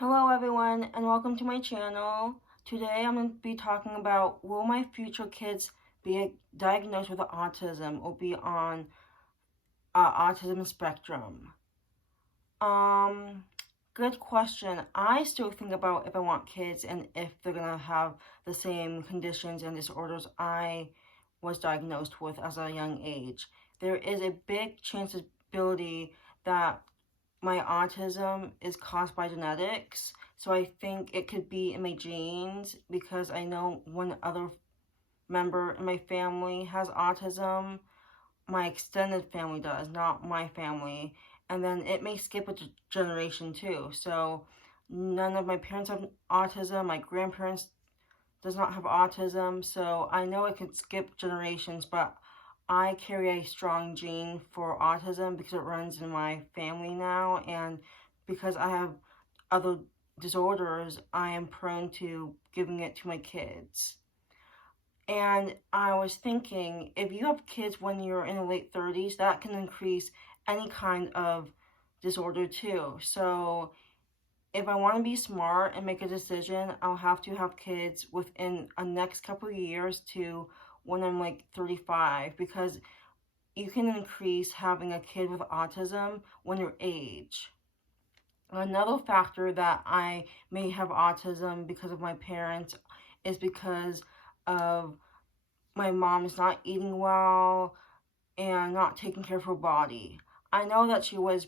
Hello everyone and welcome to my channel. Today I'm going to be talking about will my future kids be diagnosed with autism or be on autism spectrum? Um, Good question. I still think about if I want kids and if they're going to have the same conditions and disorders I was diagnosed with as a young age. There is a big chanceability that my autism is caused by genetics, so I think it could be in my genes because I know one other member in my family has autism. My extended family does, not my family. And then it may skip a generation too. So none of my parents have autism. My grandparents does not have autism. So I know it could skip generations, but I carry a strong gene for autism because it runs in my family now, and because I have other disorders, I am prone to giving it to my kids. And I was thinking, if you have kids when you're in the late 30s, that can increase any kind of disorder too. So if I want to be smart and make a decision, I'll have to have kids within a next couple of years to when I'm like 35, because you can increase having a kid with autism when your age. Another factor that I may have autism because of my parents is because of my mom is not eating well and not taking care of her body. I know that she was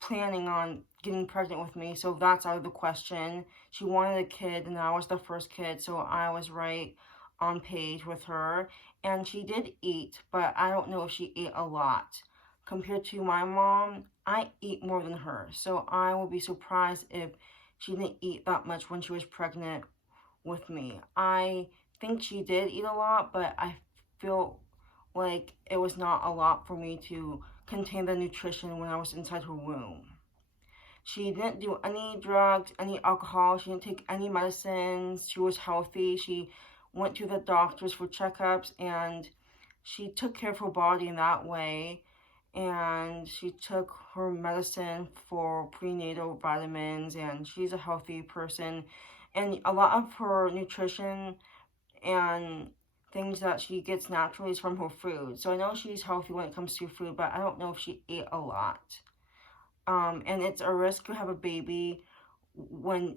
planning on getting pregnant with me, so that's out of the question. She wanted a kid, and I was the first kid, so I was right on page with her. And she did eat, but I don't know if she ate a lot. Compared to my mom, I eat more than her, so I will be surprised if she didn't eat that much when she was pregnant with me. I think she did eat a lot, but I feel like it was not a lot for me to contain the nutrition when I was inside her womb. She didn't do any drugs, any alcohol. She didn't take any medicines. She was healthy. She went to the doctors for checkups, and she took care of her body in that way. And she took her medicine for prenatal vitamins, and she's a healthy person. And a lot of her nutrition and things that she gets naturally is from her food. So I know she's healthy when it comes to food, but I don't know if she ate a lot. And it's a risk to have a baby when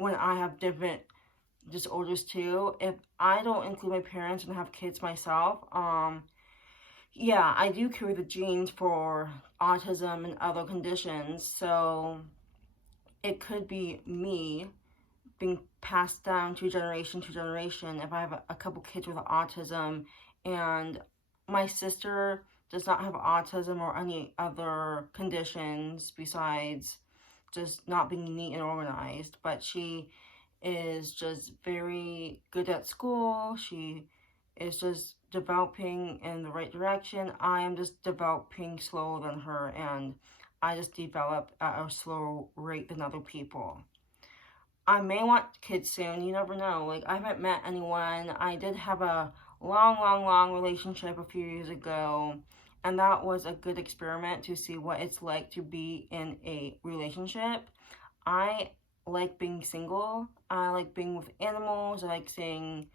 I have different disorders too. If I don't include my parents and have kids myself, yeah, I do carry the genes for autism and other conditions. So it could be me being passed down to generation if I have a couple kids with autism, and my sister does not have autism or any other conditions besides just not being neat and organized, but she is just very good at school. She is just developing in the right direction. I am just developing slower than her, and I just develop at a slower rate than other people. I may want kids soon. You never know. Like, I haven't met anyone. I did have a long relationship a few years ago, and that was a good experiment to see what it's like to be in a relationship. I like being single. I like being with animals. I like seeing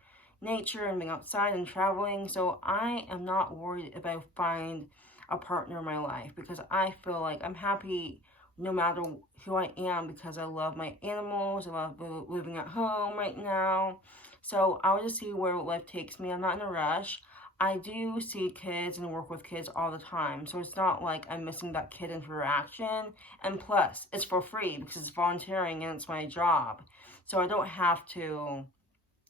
nature and being outside and traveling. So I am not worried if I find a partner in my life, because I feel like I'm happy no matter who I am, because I love my animals. I love living at home right now. So I'll just see where life takes me. I'm not in a rush. I do see kids and work with kids all the time, so it's not like I'm missing that kid interaction. And plus, it's for free because it's volunteering and it's my job. So I don't have to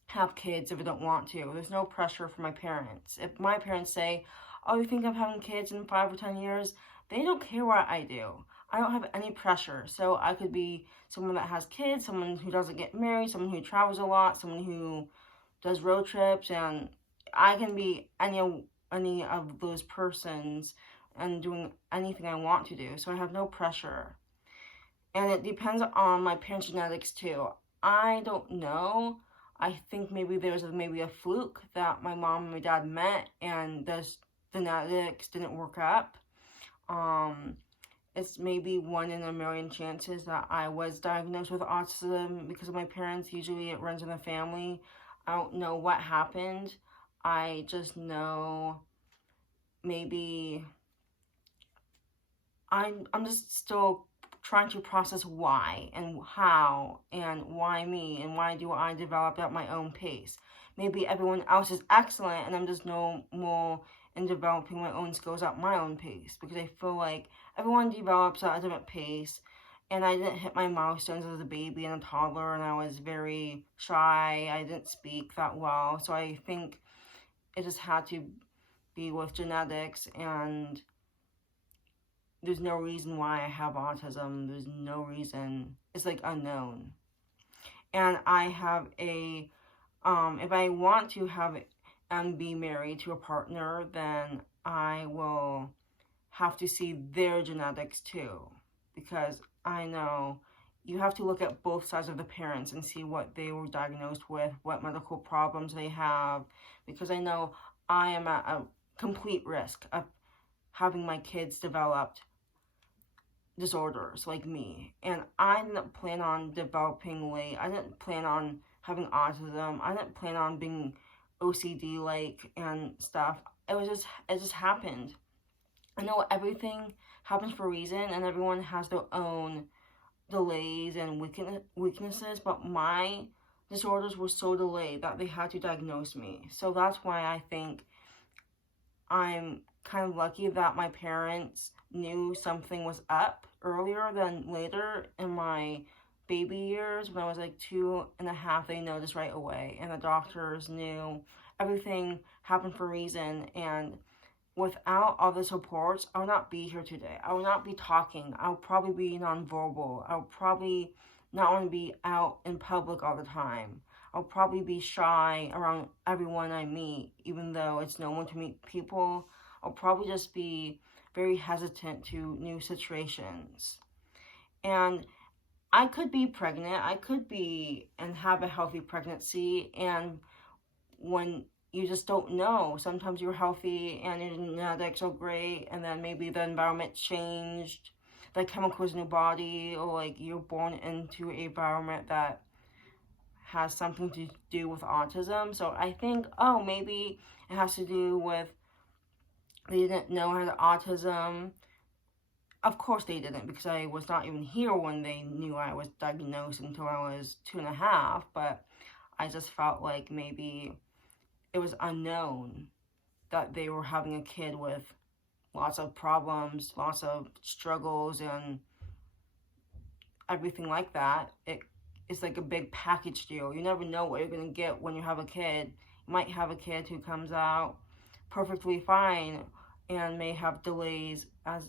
have kids if I don't want to. There's no pressure for my parents. If my parents say, oh, you think I'm having kids in 5 or 10 years? They don't care what I do. I don't have any pressure. So I could be someone that has kids, someone who doesn't get married, someone who travels a lot, someone who does road trips, and I can be any of those persons and doing anything I want to do. So I have no pressure. And it depends on my parents' genetics too. I don't know. I think maybe there's maybe a fluke that my mom and my dad met and the genetics didn't work up. it's maybe 1 in a million chances that I was diagnosed with autism because of my parents. Usually it runs in the family. I don't know what happened. I just know maybe I'm just still trying to process why and how and why me and why do I develop at my own pace. Maybe everyone else is excellent and I'm just no more in developing my own skills at my own pace, because I feel like everyone develops at a different pace, and I didn't hit my milestones as a baby and a toddler, and I was very shy. I didn't speak that well, so I think it just had to be with genetics, and there's no reason why I have autism. There's no reason. It's like unknown. And I have a, if I want to have and be married to a partner, then I will have to see their genetics too. Because I know you have to look at both sides of the parents and see what they were diagnosed with, what medical problems they have. Because I know I am at a complete risk of having my kids developed disorders like me, and I didn't plan on developing late. I didn't plan on having autism. I didn't plan on being OCD like and stuff. It just happened. I know everything happens for a reason, and everyone has their own delays and weaknesses, but my disorders were so delayed that they had to diagnose me. So that's why I think I'm kind of lucky that my parents knew something was up earlier than later. In my baby years, when I was like 2.5, they noticed right away, and the doctors knew everything happened for a reason. And without all the supports, I would not be here today. I would not be talking. I would probably be nonverbal. I would probably not want to be out in public all the time. I'll probably be shy around everyone I meet, even though it's normal to meet people. I'll probably just be very hesitant to new situations. And I could be pregnant. I could be and have a healthy pregnancy. And when you just don't know, sometimes you're healthy and your genetics are great, and then maybe the environment changed, the chemicals in your body, or like you're born into an environment that has something to do with autism. So I think, oh, maybe it has to do with they didn't know I had autism. Of course they didn't, because I was not even here when they knew I was diagnosed until I was 2.5. But I just felt like maybe it was unknown that they were having a kid with lots of problems, lots of struggles, and everything like that. It's like a big package deal. You never know what you're going to get when you have a kid. You might have a kid who comes out perfectly fine and may have delays as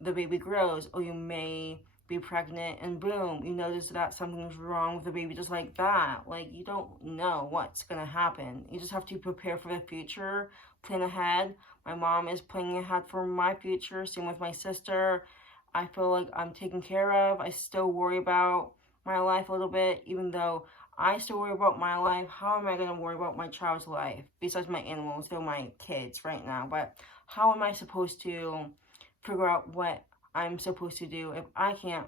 the baby grows, or you may be pregnant and boom, you notice that something's wrong with the baby just like that. Like, you don't know what's going to happen. You just have to prepare for the future, plan ahead. My mom is planning ahead for my future, same with my sister. I feel like I'm taken care of. I still worry about my life a little bit, even though I still worry about my life. How am I going to worry about my child's life? Besides my animals, they're my kids right now. But how am I supposed to figure out what I'm supposed to do if I can't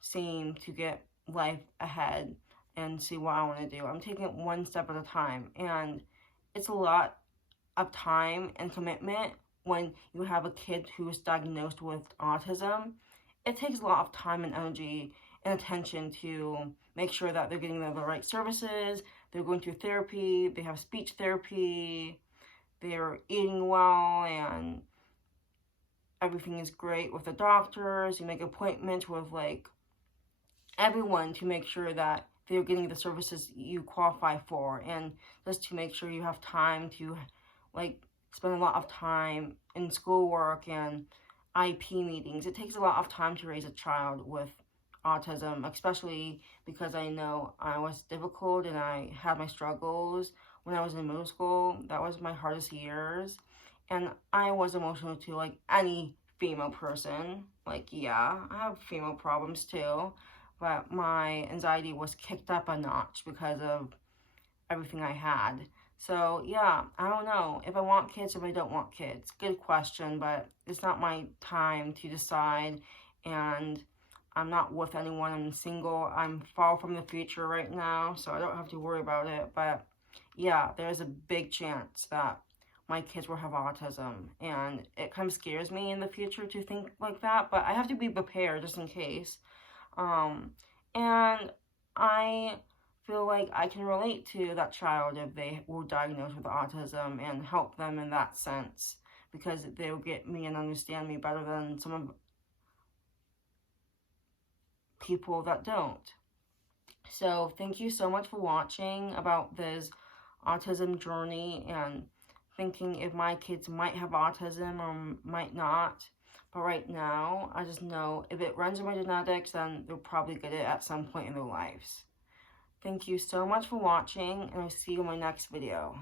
seem to get life ahead and see what I want to do? I'm taking it one step at a time. And it's a lot of time and commitment when you have a kid who is diagnosed with autism. It takes a lot of time and energy and attention to make sure that they're getting the right services, they're going to therapy, they have speech therapy, they're eating well, and everything is great with the doctors. You make appointments with like everyone to make sure that they're getting the services you qualify for, and just to make sure you have time to like spend a lot of time in schoolwork and IP meetings. It takes a lot of time to raise a child with autism, especially because I know I was difficult and I had my struggles when I was in middle school. That was my hardest years, and I was emotional too, like any female person. Like, yeah, I have female problems too, but my anxiety was kicked up a notch because of everything I had. So yeah, I don't know if I want kids or if I don't want kids. Good question, but it's not my time to decide, and I'm not with anyone. I'm single. I'm far from the future right now, so I don't have to worry about it. But yeah, there's a big chance that my kids will have autism, and it kind of scares me in the future to think like that, but I have to be prepared just in case. Um, and I feel like I can relate to that child if they were diagnosed with autism and help them in that sense, because they'll get me and understand me better than some of people that don't. So thank you so much for watching about this autism journey and thinking if my kids might have autism or might not. But right now, I just know if it runs in my genetics, then they'll probably get it at some point in their lives. Thank you so much for watching, and I'll see you in my next video.